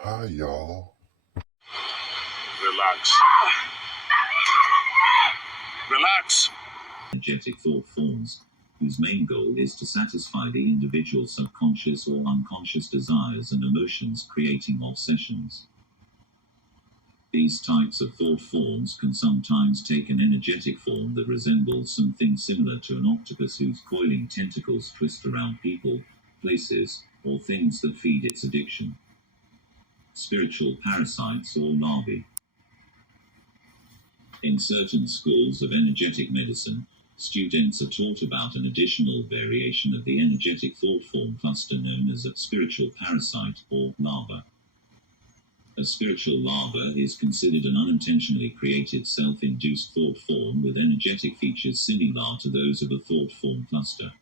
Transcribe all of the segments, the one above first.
Hi, y'all. Relax. Relax. Energetic thought forms, whose main goal is to satisfy the individual's subconscious or unconscious desires and emotions, creating obsessions. These types of thought forms can sometimes take an energetic form that resembles something similar to an octopus whose coiling tentacles twist around people, places, or things that feed its addiction. Spiritual parasites or larvae. In certain schools of energetic medicine, students are taught about an additional variation of the energetic thought form cluster known as a spiritual parasite or larva. A spiritual larva is considered an unintentionally created self-induced thought form with energetic features similar to those of a thought form cluster.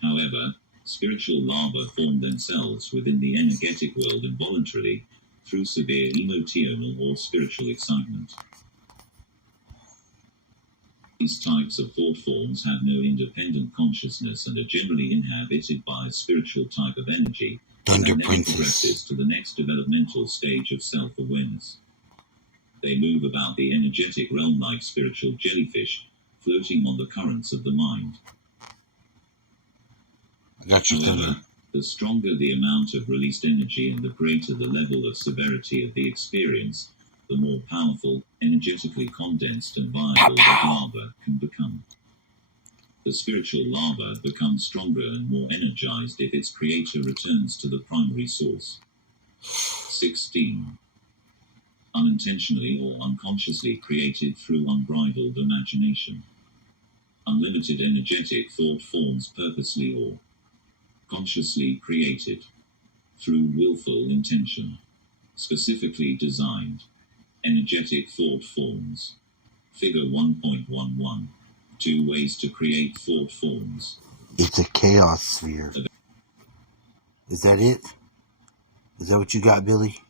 However, spiritual larvae form themselves within the energetic world involuntarily, through severe emotional or spiritual excitement. These types of thought forms have no independent consciousness and are generally inhabited by a spiritual type of energy that never progresses to the next developmental stage of self-awareness. They move about the energetic realm like spiritual jellyfish, floating on the currents of the mind. However, the stronger the amount of released energy and the greater the level of severity of the experience, the more powerful, energetically condensed and viable the larva can become. The spiritual larva becomes stronger and more energized if its creator returns to the primary source. 16. Unintentionally or unconsciously created through unbridled imagination. Unlimited energetic thought forms purposely or consciously created through willful intention. Specifically designed. Energetic thought forms. Figure 1.11. 2 ways to create thought forms. It's a chaos sphere. Is that it? Is that what you got, Billy?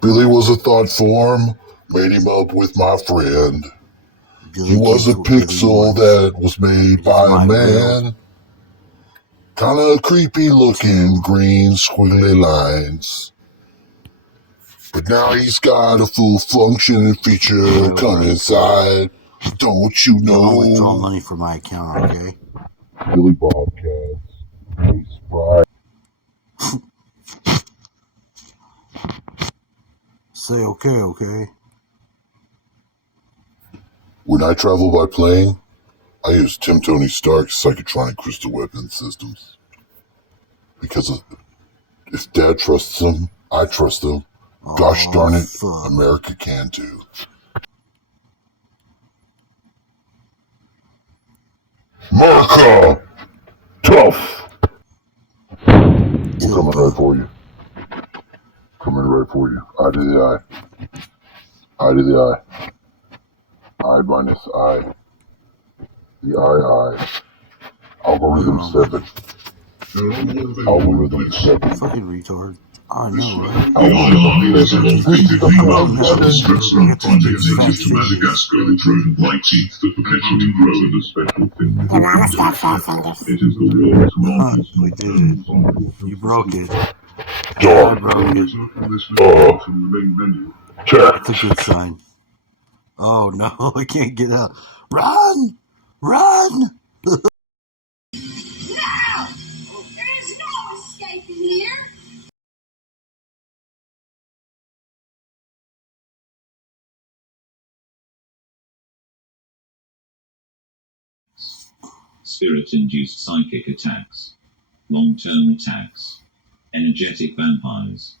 Billy was a thought form, made him up with my friend. Billy He was a gets what Billy pixel wants. that was made by a my man. Kinda creepy looking, green squiggly lines. But now he's got a full functioning feature come inside. Don't you know? Don't withdraw money from my account, okay? Billy Bobcats. Hey, Sprite. Say okay. When I travel by plane, I use Tim Tony Stark's psychotronic crystal weapon systems. Because if Dad trusts them, I trust them. Gosh darn it, fuck. America can too. America! Tough! We're coming right for you. Coming right for you. Eye to the eye. Eye to the eye. Eye minus eye. The eye. Algorithm 7. Algorithm 7. Fucking retard. I know, right? Madagascar with rodent white teeth that perpetually grow in a special thing. Your mama's got fat fingers. It is the world's largest We did it. You broke it. Dog. I broke it. Check. That's a good sign. Oh no, I can't get out. Run! Run! No! There is no escaping here! Spirit-induced psychic attacks. Long-term attacks. Energetic vampires.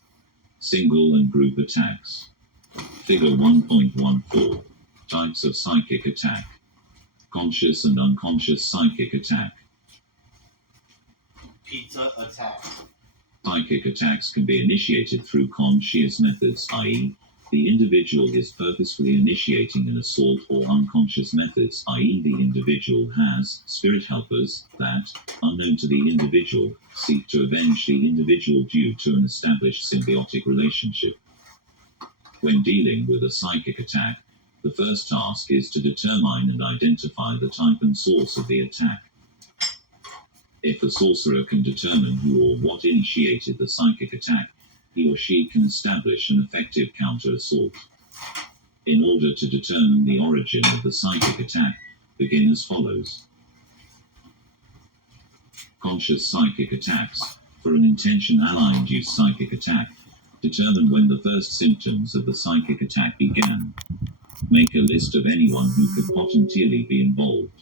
Single and group attacks. Figure 1.14. Types of psychic attack. Conscious and unconscious psychic attack. Pizza attack. Psychic attacks can be initiated through conscious methods, i.e., the individual is purposefully initiating an assault, or unconscious methods, i.e., the individual has spirit helpers that, unknown to the individual, seek to avenge the individual due to an established symbiotic relationship. When dealing with a psychic attack, the first task is to determine and identify the type and source of the attack. If the sorcerer can determine who or what initiated the psychic attack, he or she can establish an effective counter-assault. In order to determine the origin of the psychic attack, begin as follows. Conscious psychic attacks. For an intention-ally-induced psychic attack, determine when the first symptoms of the psychic attack began. Make a list of anyone who could potentially be involved.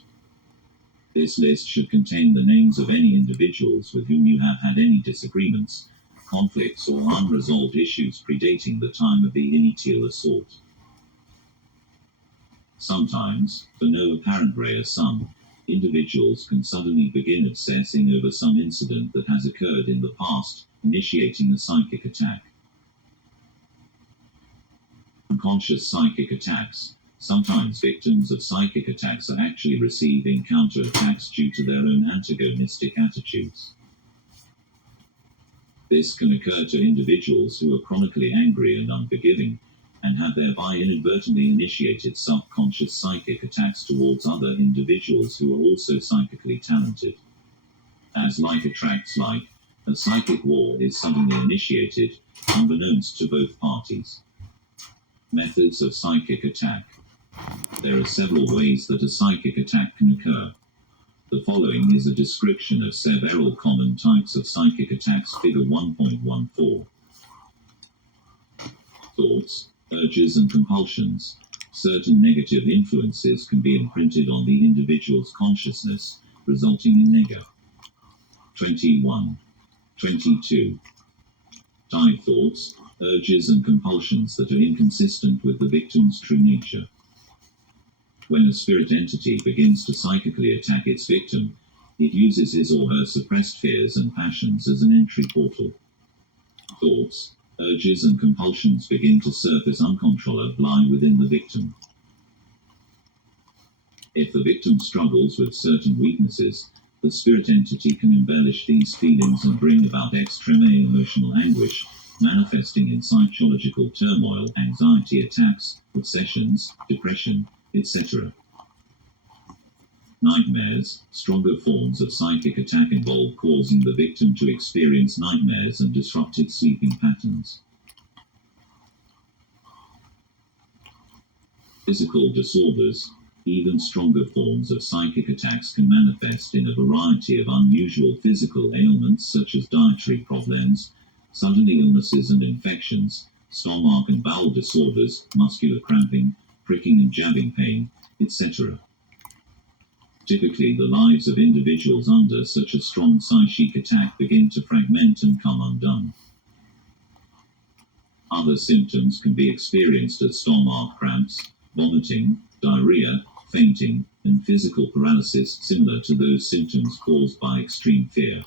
This list should contain the names of any individuals with whom you have had any disagreements, conflicts, or unresolved issues predating the time of the initial assault. Sometimes, for no apparent reason, individuals can suddenly begin obsessing over some incident that has occurred in the past, initiating a psychic attack. Unconscious psychic attacks. Sometimes victims of psychic attacks are actually receiving counter-attacks due to their own antagonistic attitudes. This can occur to individuals who are chronically angry and unforgiving, and have thereby inadvertently initiated subconscious psychic attacks towards other individuals who are also psychically talented. As like attracts like, a psychic war is suddenly initiated, unbeknownst to both parties. Methods of psychic attack. There are several ways that a psychic attack can occur. The following is a description of several common types of psychic attacks. Figure 1.14. Thoughts, urges, and compulsions. Certain negative influences can be imprinted on the individual's consciousness, resulting in negative. 21. 22. Type thoughts, urges, and compulsions that are inconsistent with the victim's true nature. When a spirit entity begins to psychically attack its victim, it uses his or her suppressed fears and passions as an entry portal. Thoughts, urges, and compulsions begin to surface uncontrollably within the victim. If the victim struggles with certain weaknesses, the spirit entity can embellish these feelings and bring about extreme emotional anguish, manifesting in psychological turmoil, anxiety attacks, obsessions, depression, etc. Nightmares. Stronger forms of psychic attack involve causing the victim to experience nightmares and disrupted sleeping patterns. Physical disorders. Even stronger forms of psychic attacks can manifest in a variety of unusual physical ailments such as dietary problems, sudden illnesses and infections, stomach and bowel disorders, muscular cramping, pricking and jabbing pain, etc. Typically, the lives of individuals under such a strong psychic attack begin to fragment and come undone. Other symptoms can be experienced as stomach cramps, vomiting, diarrhea, fainting, and physical paralysis similar to those symptoms caused by extreme fear.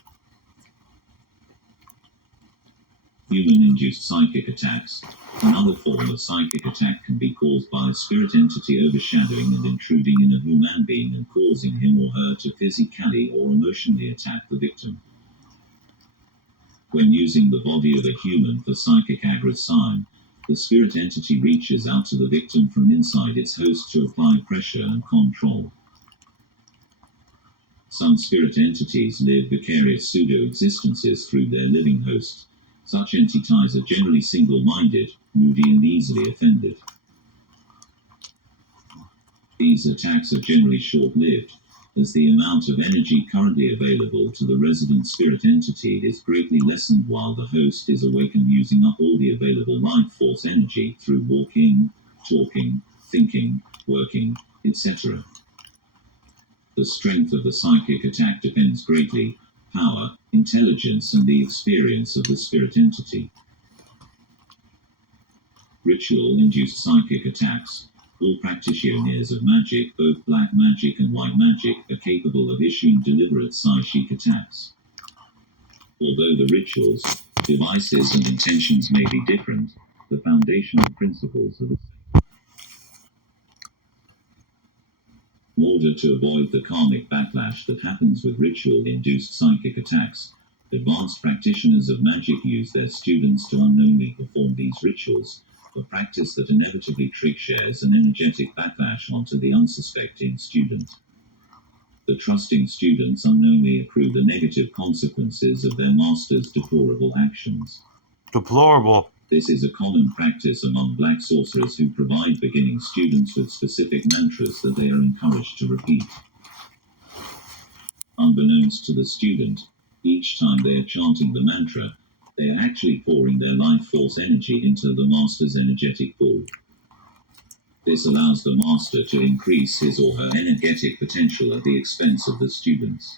Human-induced psychic attacks. Another form of psychic attack can be caused by a spirit entity overshadowing and intruding in a human being and causing him or her to physically or emotionally attack the victim. When using the body of a human for psychic aggression, the spirit entity reaches out to the victim from inside its host to apply pressure and control. Some spirit entities live vicarious pseudo-existences through their living host. Such entities are generally single-minded, moody, and easily offended. These attacks are generally short-lived, as the amount of energy currently available to the resident spirit entity is greatly lessened while the host is awakened, using up all the available life force energy through walking, talking, thinking, working, etc. The strength of the psychic attack depends greatly power, intelligence, and the experience of the spirit entity. Ritual-induced psychic attacks. All practitioners of magic, both black magic and white magic, are capable of issuing deliberate psychic attacks. Although the rituals, devices, and intentions may be different, the foundational principles are the same. In order to avoid the karmic backlash that happens with ritual-induced psychic attacks, advanced practitioners of magic use their students to unknowingly perform these rituals, a practice that inevitably shares an energetic backlash onto the unsuspecting student. The trusting students unknowingly accrue the negative consequences of their master's deplorable actions. Deplorable. This is a common practice among black sorcerers who provide beginning students with specific mantras that they are encouraged to repeat. Unbeknownst to the student, each time they are chanting the mantra, they are actually pouring their life force energy into the master's energetic pool. This allows the master to increase his or her energetic potential at the expense of the students.